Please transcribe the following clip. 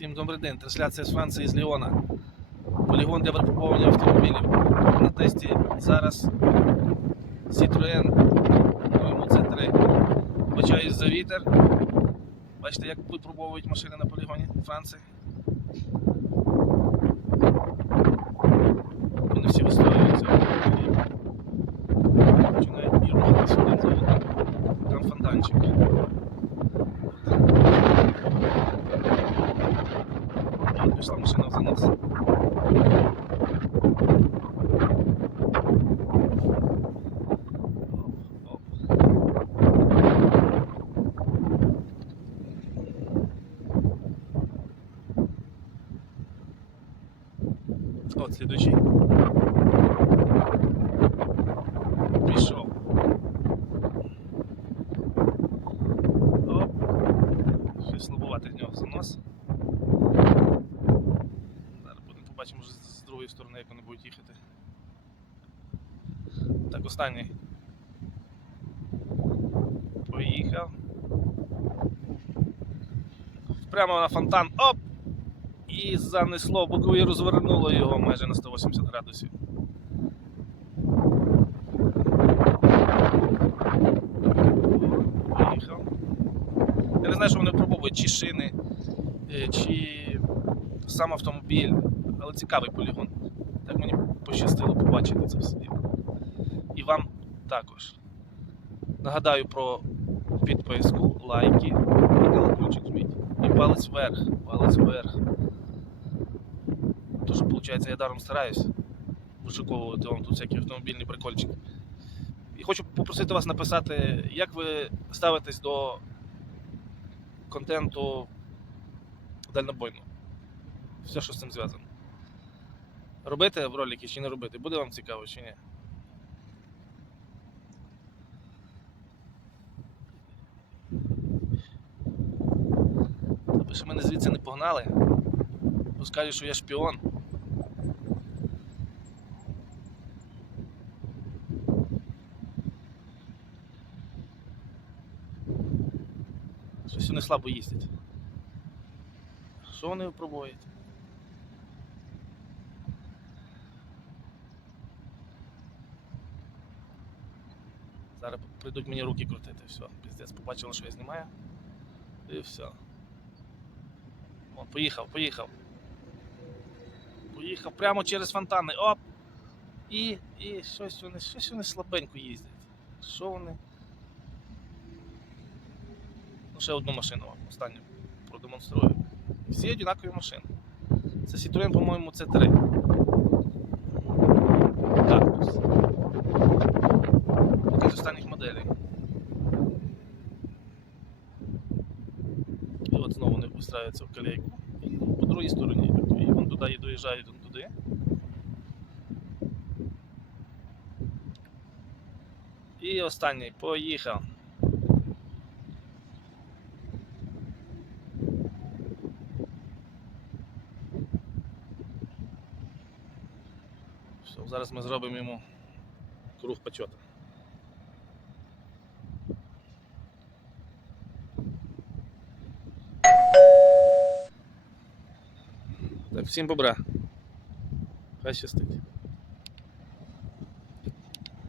Всім добрий день. Трансляція з Франції з Ліона. Полігон для випробування автомобілів. На тесті зараз Citroën по-моєму, C3. Вибачаюсь за вітер. Бачите, як випробовують машини на полігоні Франції. Вони всі вистоюються. Починають один за одним. Там фонтанчик. От пішла машина в занос. Оп, оп. От слідуючий. Пішов. Оп. Щось слабувати з нього занос. Зараз будемо побачимо вже з сторони, як вони будуть їхати. Так, останній. Поїхав. Прямо на фонтан. Оп! І занесло, бокові розвернуло його майже на 180 градусів. Поїхав. Я не знаю, що вони пробують, чи шини, е, чи сам автомобіль, але цікавий полігон. Так мені пощастило побачити це все. І вам також. Нагадаю про підписку, лайки і колокольчик жміть. І палець вверх, палець вверх. Тож, виходить, я даром стараюсь вишуковувати вам тут всякі автомобільні прикольчики. І хочу попросити вас написати, як ви ставитесь до контенту дальнобойного. Все, що з цим зв'язано. Робити ролики чи не робити? Буде вам цікаво чи ні? Аби мене звідси не погнали, бо скажуть, що я шпіон. Щось вони слабо їздять. Що вони випробують? Зараз прийдуть мені руки крутити, все, піздець, побачили, що я знімаю. І все. О, поїхав, поїхав. Поїхав прямо через фонтани. Оп! І і щось вони щось вони слабенько їздять. Що вони? Ну, ще одну машину вам останню продемонструю. Всі однакові машини. Це Citroen, по-моєму, C3. Знову в колейку. І по другій стороні. І вон туди і доїжджають вон туди. І останній поїхав. Зараз ми зробимо йому круг почету. Так, всім бобра. Хай щастить.